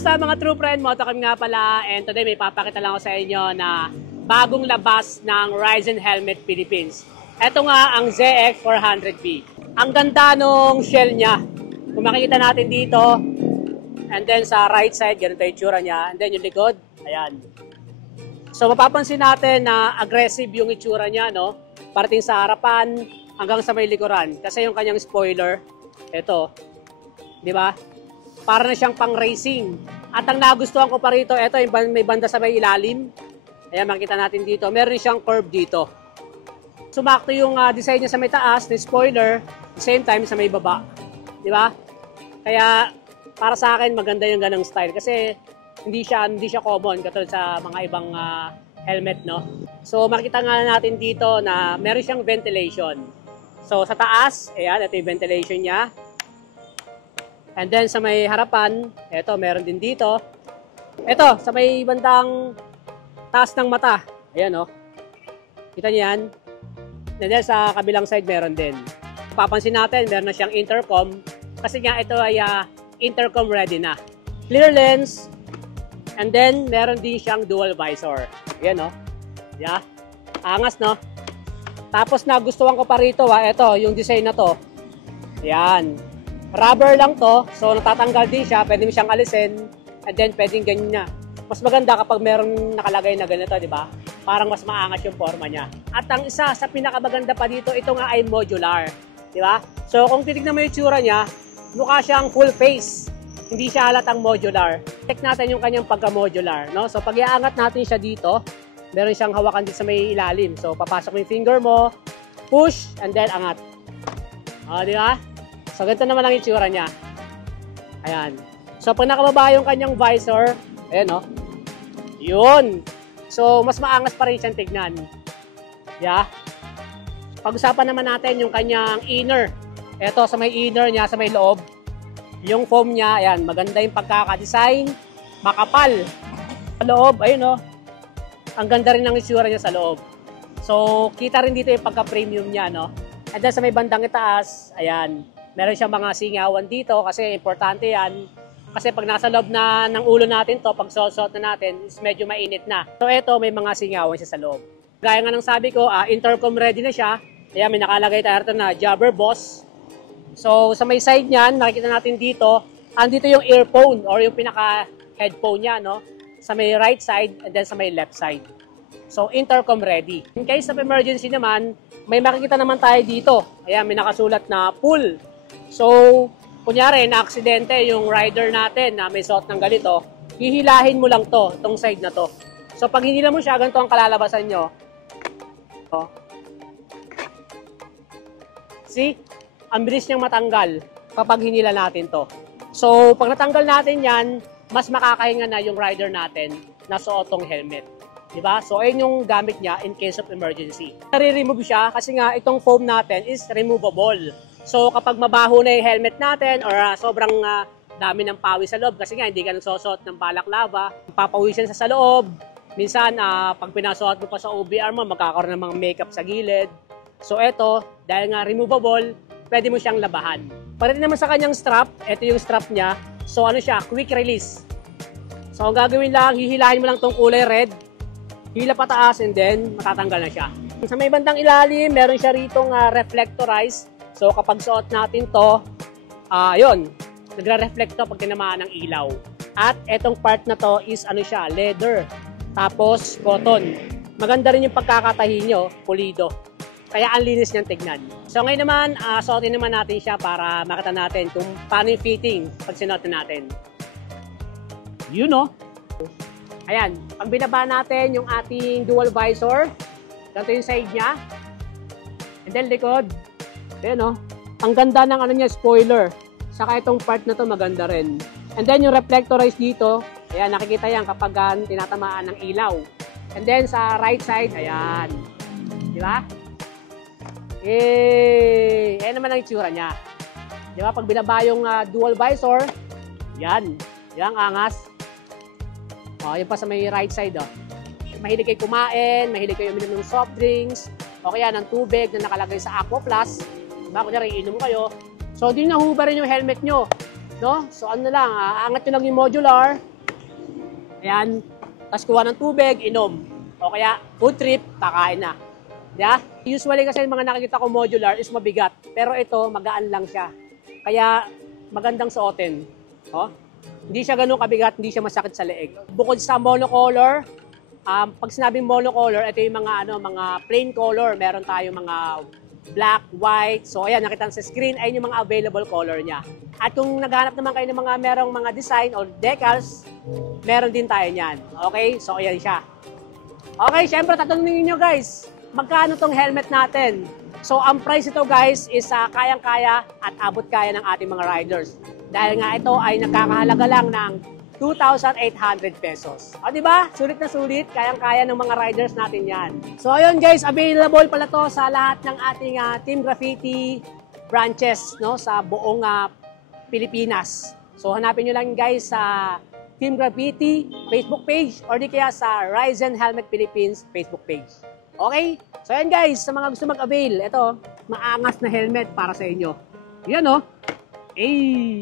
Kamusta mga true friend? Motocam nga pala, and today may papakita lang ako sa inyo na bagong labas ng Ryzen Helmet Philippines. Ito nga ang ZX400B. Ang ganda nung shell niya. Kung makikita natin dito, and then sa right side, ganito yung itsura niya. And then yung likod, ayan. So mapapansin natin na aggressive yung itsura niya, no? Parating sa harapan hanggang sa may likuran. Kasi yung kanyang spoiler, ito, di ba? Para na siyang pang racing. At ang nagustuhan ko pa rito, ito yung may banda sa may ilalim. Ayan, makita natin dito. Meron siyang curve dito. Sumakto yung design niya sa may taas, na spoiler, same time sa may baba. Di ba? Kaya para sa akin maganda yung ganang style kasi hindi siya common katulad sa mga ibang helmet, no. So makita nga natin dito na meron siyang ventilation. So sa taas, ayan, ito yung ventilation niya. And then sa may harapan, ito meron din dito. Ito sa may bandang taas ng mata. Ayan, oh. Kita niyo yan? And then sa kabilang side meron din. Papansin natin, meron na siyang intercom kasi nga ito ay intercom ready na. Clear lens. And then meron din siyang dual visor. Ayan, oh. Yeah. Angas, no? Tapos nagustuhan ko pa rito, ito, yung design na to. Ayan. Rubber lang to, so natatanggal din siya, pwede mo siyang alisin, and then pwedeng ganyan niya. Mas maganda kapag meron nakalagay na ganito, di ba? Parang mas maangat yung forma niya. At ang isa sa pinakamaganda pa dito, ito nga ay modular, di ba? So kung titignan mo yung tsura niya, mukha siyang full face. Hindi siya halatang modular. Check natin yung kanyang pagka-modular, no? So pag iaangat natin siya dito, meron siyang hawakan din sa may ilalim. So papasok mo yung finger mo, push, and then angat. O, di ba? So, ganito naman ang itsura niya. Ayan. So, pag nakababa yung kanyang visor, ayan, no? Yun. So, mas maangas pa rin siyang tignan. Yeah. Pag-usapan naman natin yung kanyang inner. Ito, sa may inner niya, sa may loob. Yung foam niya, ayan, maganda yung pagkakadesign. Makapal. Sa loob, ayun, no? Ang ganda rin ng itsura niya sa loob. So, kita rin dito yung pagka-premium niya, no? And then, sa may bandang itaas, ayan, meron siyang mga singawan dito kasi importante yan. Kasi pag nasa loob na ng ulo natin to, pag suot na natin, is medyo mainit na. So ito, may mga singawan siya sa loob. Gaya nga ng sabi ko, intercom ready na siya. Kaya may nakalagay tayo na Jabber Boss. So sa may side niyan, nakikita natin dito, andito yung earphone or yung pinaka-headphone niya, no? Sa may right side and then sa may left side. So intercom ready. In case of emergency naman, may makikita naman tayo dito. Ayan, may nakasulat na pull. So, kunyari, na-aksidente yung rider natin na may suot ng ganito, hihilahin mo lang to, itong side na to. So, pag hinila mo siya, ganito ang kalalabasan nyo. Oh. See? Ang bilis niyang matanggal kapag hinila natin to. So, pag natanggal natin yan, mas makakahinga na yung rider natin na suot tong helmet. Diba? So, ayun yung gamit niya in case of emergency. Nare-remove siya kasi nga itong foam natin is removable. So kapag mabaho na yung helmet natin or sobrang dami ng pawis sa loob kasi nga hindi ka nagsusot ng balaklava, papawisan sa loob. Minsan pag pinasuot mo pa sa OBR mo, magkakaroon ng mga makeup sa gilid. So eto, dahil nga removable, pwede mo siyang labahan. Pagdating naman sa kanyang strap, eto yung strap niya. So ano siya, quick release. So ang gagawin lang, hihilahin mo lang tong kulay red, hila pataas and then matatanggal na siya. Sa may bandang ilalim, meron siya ritong reflectorized. So kapag suot natin to, yun, nagre-reflect to pag tinamaan ng ilaw. At etong part na to is ano siya, leather. Tapos cotton. Maganda rin yung pagkakatahi nyo, pulido. Kaya ang linis niyang tignan. So ngayon naman, suotin naman natin siya para makita natin kung paano yung fitting pag sinuotin natin. Yun, no? Ayan, pag binaba natin yung ating dual visor, ganito yung side niya. And then likod. Ayan, no? Ang ganda ng ano niya, spoiler. Saka itong part na to maganda rin. And then yung reflectorize dito, ayan, nakikita yan kapag tinatamaan ng ilaw. And then sa right side, ayan. Di ba? Ayan naman ang itsura niya. Di ba? Pag binaba yung dual visor, yan. Yan ang angas. O, yun pa sa may right side, oh. Mahilig kayo kumain, mahilig kayo uminom ng soft drinks, o kaya ng tubig na nakalagay sa Aqua Plus. Diba? Kunyari, inom kayo. So, hindi nahuba rin yung helmet nyo. No? So, ano lang, aangat nyo lang yung modular, Ayan. Tapos kuha ng tubig, inom. O kaya food trip, kakain na. Yeah? Usually kasi yung mga nakikita ko modular is mabigat. Pero ito, magaan lang siya. Kaya magandang suotin. Oh? Hindi siya ganun kabigat, hindi siya masakit sa leeg. Bukod sa monocolor, pag sinabing monocolor, ito yung mga plain color. Meron tayong mga black, white. So ayan, nakita sa screen, ay yung mga available color niya. At kung naghahanap naman kayo ng merong mga design or decals, meron din tayo niyan. Okay? So ayan siya. Okay, syempre tatanungin niyo guys, magkano tong helmet natin? So ang price ito guys is kayang-kaya at abot kaya ng ating mga riders. Dahil nga ito ay nagkakahalaga lang ng 2,800 pesos. O diba? Sulit na sulit, kayang-kaya ng mga riders natin yan. So ayun guys, available pala to sa lahat ng ating Team Graffiti branches, no, sa buong Pilipinas. So hanapin nyo lang guys sa Team Graffiti Facebook page or di kaya sa Ryzen Helmet Philippines Facebook page. Okay? So yan guys, sa mga gusto mag-avail, ito, maangas na helmet para sa inyo. Yan oh. Ay!